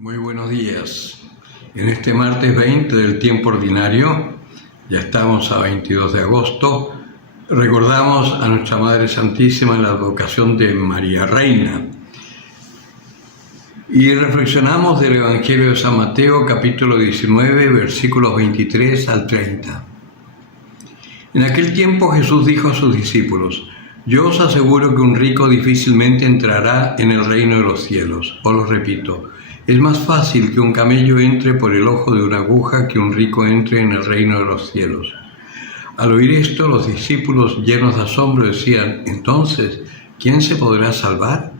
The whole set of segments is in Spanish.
Muy buenos días. En este martes 20 del tiempo ordinario, ya estamos a 22 de agosto, recordamos a nuestra Madre Santísima en la advocación de María Reina. Y reflexionamos del Evangelio de San Mateo, capítulo 19, versículos 23 al 30. En aquel tiempo Jesús dijo a sus discípulos: Yo os aseguro que un rico difícilmente entrará en el reino de los cielos. Os lo repito, es más fácil que un camello entre por el ojo de una aguja que un rico entre en el reino de los cielos. Al oír esto, los discípulos, llenos de asombro, decían: Entonces, ¿quién se podrá salvar?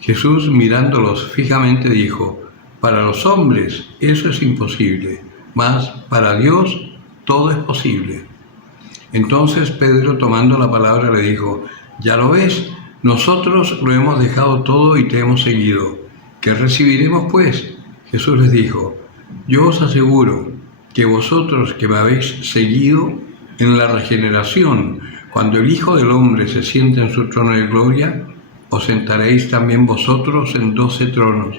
Jesús, mirándolos fijamente, dijo: Para los hombres eso es imposible, mas para Dios todo es posible. Entonces Pedro, tomando la palabra, le dijo: Ya lo ves, nosotros lo hemos dejado todo y te hemos seguido. ¿Qué recibiremos, pues? Jesús les dijo: Yo os aseguro que vosotros que me habéis seguido en la regeneración, cuando el Hijo del Hombre se siente en su trono de gloria, os sentaréis también vosotros en 12 tronos,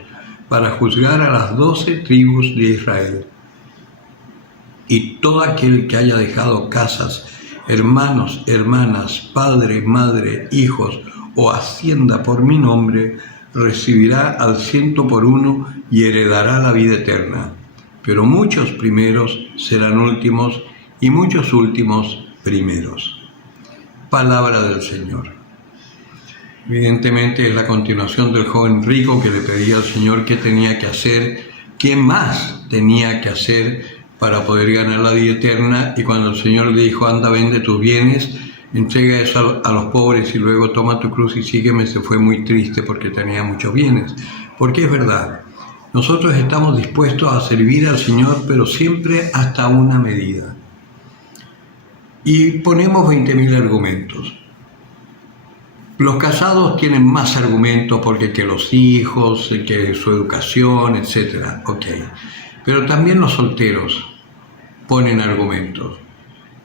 para juzgar a las 12 tribus de Israel. Y todo aquel que haya dejado casas, hermanos, hermanas, padre, madre, hijos o hacienda por mi nombre, recibirá al 100 por 1 y heredará la vida eterna. Pero muchos primeros serán últimos y muchos últimos primeros. Palabra del Señor. Evidentemente es la continuación del joven rico que le pedía al Señor qué tenía que hacer, qué más tenía que hacer para poder ganar la vida eterna, y cuando el Señor le dijo: anda, vende tus bienes, entrega eso a los pobres y luego toma tu cruz y sígueme, se fue muy triste porque tenía muchos bienes. Porque es verdad, nosotros estamos dispuestos a servir al Señor, pero siempre hasta una medida. Y ponemos 20.000 argumentos. Los casados tienen más argumentos porque que los hijos, que su educación, etc. Ok. Pero también los solteros ponen argumentos,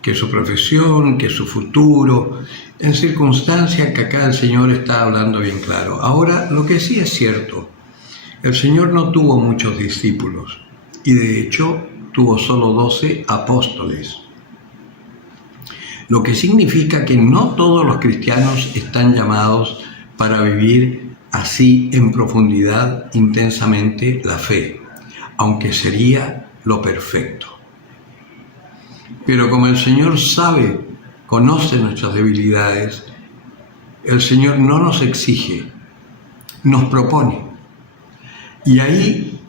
que su profesión, que su futuro, en circunstancias que acá el Señor está hablando bien claro. Ahora, lo que sí es cierto, el Señor no tuvo muchos discípulos y de hecho tuvo solo 12 apóstoles. Lo que significa que no todos los cristianos están llamados para vivir así en profundidad, intensamente, la fe, aunque sería lo perfecto. Pero como el Señor sabe, conoce nuestras debilidades, el Señor no nos exige, nos propone. Y ahí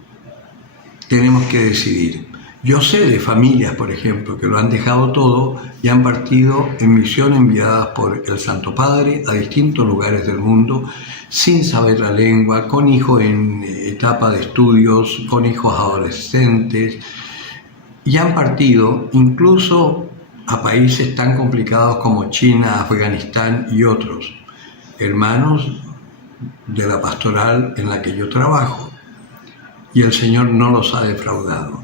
tenemos que decidir. Yo sé de familias, por ejemplo, que lo han dejado todo y han partido en misión enviadas por el Santo Padre a distintos lugares del mundo, sin saber la lengua, con hijos en etapa de estudios, con hijos adolescentes, y han partido incluso a países tan complicados como China, Afganistán y otros, hermanos de la pastoral en la que yo trabajo, y el Señor no los ha defraudado.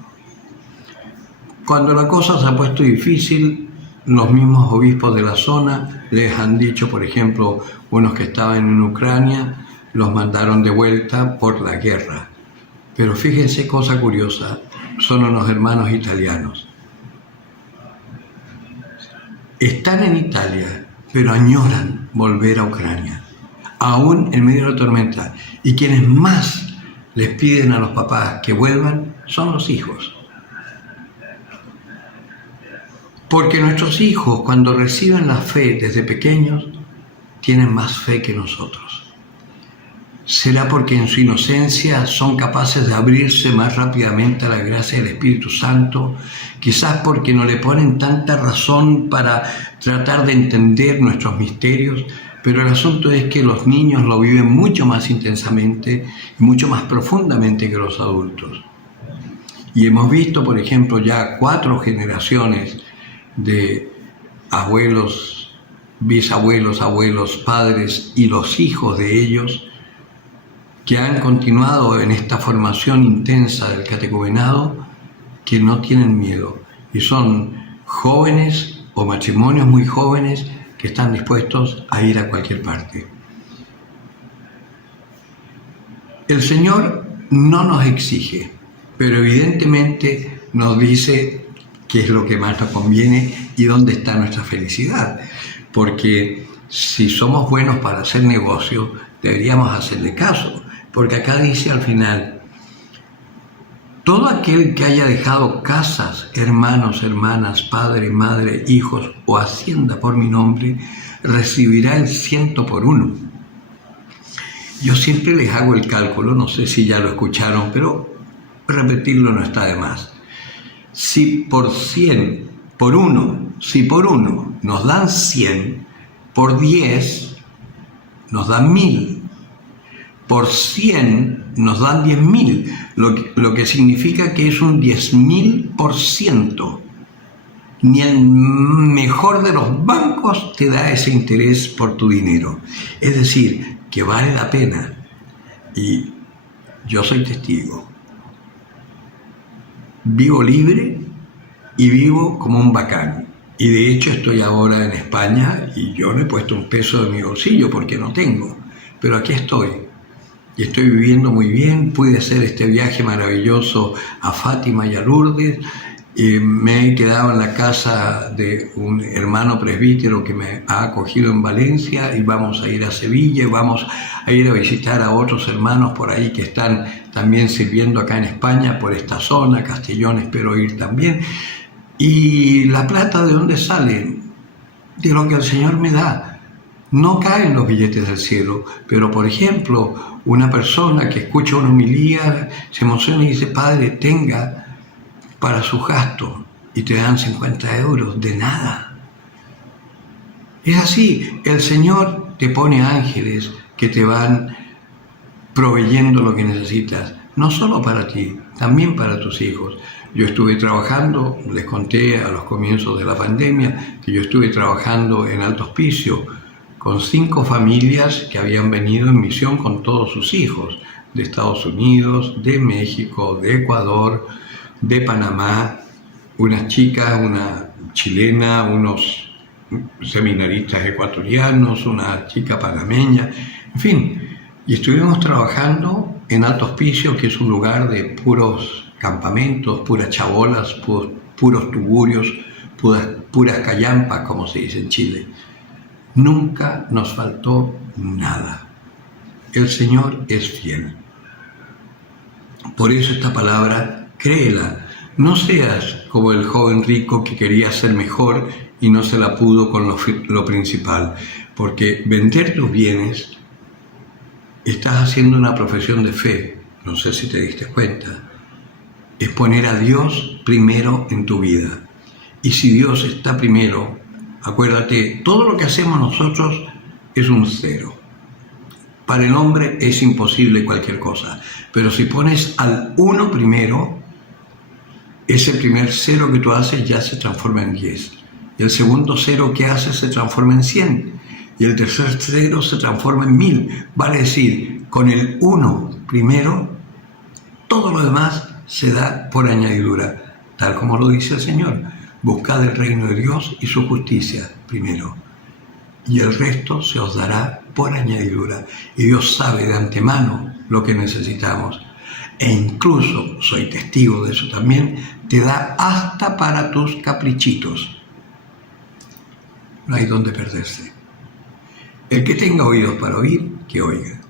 Cuando la cosa se ha puesto difícil, los mismos obispos de la zona les han dicho, por ejemplo, unos que estaban en Ucrania, los mandaron de vuelta por la guerra. Pero fíjense, cosa curiosa, son unos hermanos italianos. Están en Italia, pero añoran volver a Ucrania, aún en medio de la tormenta. Y quienes más les piden a los papás que vuelvan son los hijos. Porque nuestros hijos, cuando reciben la fe desde pequeños, tienen más fe que nosotros. ¿Será porque en su inocencia son capaces de abrirse más rápidamente a la gracia del Espíritu Santo? Quizás porque no le ponen tanta razón para tratar de entender nuestros misterios, pero el asunto es que los niños lo viven mucho más intensamente y mucho más profundamente que los adultos. Y hemos visto, por ejemplo, ya 4 generaciones de abuelos, bisabuelos, abuelos, padres y los hijos de ellos que han continuado en esta formación intensa del catecumenado, que no tienen miedo y son jóvenes o matrimonios muy jóvenes que están dispuestos a ir a cualquier parte. El Señor no nos exige, pero evidentemente nos dice qué es lo que más nos conviene y dónde está nuestra felicidad. Porque si somos buenos para hacer negocio, deberíamos hacerle caso. Porque acá dice al final, todo aquel que haya dejado casas, hermanos, hermanas, padre, madre, hijos o hacienda por mi nombre, recibirá el 100 por uno. Yo siempre les hago el cálculo, no sé si ya lo escucharon, pero repetirlo no está de más. Si por 100, por uno nos dan 100, por 10 nos dan 1000, por 100 nos dan 10.000, lo que significa que es un 10.000%. Ni el mejor de los bancos te da ese interés por tu dinero. Es decir, que vale la pena. Y yo soy testigo. Vivo libre y vivo como un bacán. Y de hecho estoy ahora en España y yo no he puesto un peso de mi bolsillo porque no tengo. Pero aquí estoy. Y estoy viviendo muy bien. Pude hacer este viaje maravilloso a Fátima y a Lourdes. Me he quedado en la casa de un hermano presbítero que me ha acogido en Valencia y vamos a ir a Sevilla y vamos a ir a visitar a otros hermanos por ahí que están también sirviendo acá en España por esta zona. Castellón espero ir también. ¿Y la plata de dónde sale? De lo que el Señor me da. No caen los billetes del cielo, pero por ejemplo, una persona que escucha una homilía se emociona y dice, Padre, tenga para su gasto, y te dan 50 euros, de nada. Es así, el Señor te pone ángeles que te van proveyendo lo que necesitas, no solo para ti, también para tus hijos. Yo estuve trabajando, les conté a los comienzos de la pandemia, que yo estuve trabajando en Alto Hospicio con 5 familias que habían venido en misión con todos sus hijos, de Estados Unidos, de México, de Ecuador, de Panamá, unas chicas, una chilena, unos seminaristas ecuatorianos, una chica panameña, en fin. Y estuvimos trabajando en Alto Hospicio, que es un lugar de puros campamentos, puras chabolas, puros tugurios, puras callampas, como se dice en Chile. Nunca nos faltó nada. El Señor es fiel. Por eso esta palabra, créela, no seas como el joven rico que quería ser mejor y no se la pudo con lo principal, porque vender tus bienes, estás haciendo una profesión de fe, no sé si te diste cuenta, es poner a Dios primero en tu vida. Y si Dios está primero, acuérdate, todo lo que hacemos nosotros es un cero. Para el hombre es imposible cualquier cosa, pero si pones al uno primero, ese primer 0 que tú haces ya se transforma en 10. Y el segundo 0 que haces se transforma en 100. Y el tercer 0 se transforma en 1000. Vale decir, con el 1 primero, todo lo demás se da por añadidura. Tal como lo dice el Señor. Buscad el reino de Dios y su justicia primero. Y el resto se os dará por añadidura. Y Dios sabe de antemano lo que necesitamos. E incluso, soy testigo de eso también, te da hasta para tus caprichitos. No hay donde perderse. El que tenga oídos para oír, que oiga.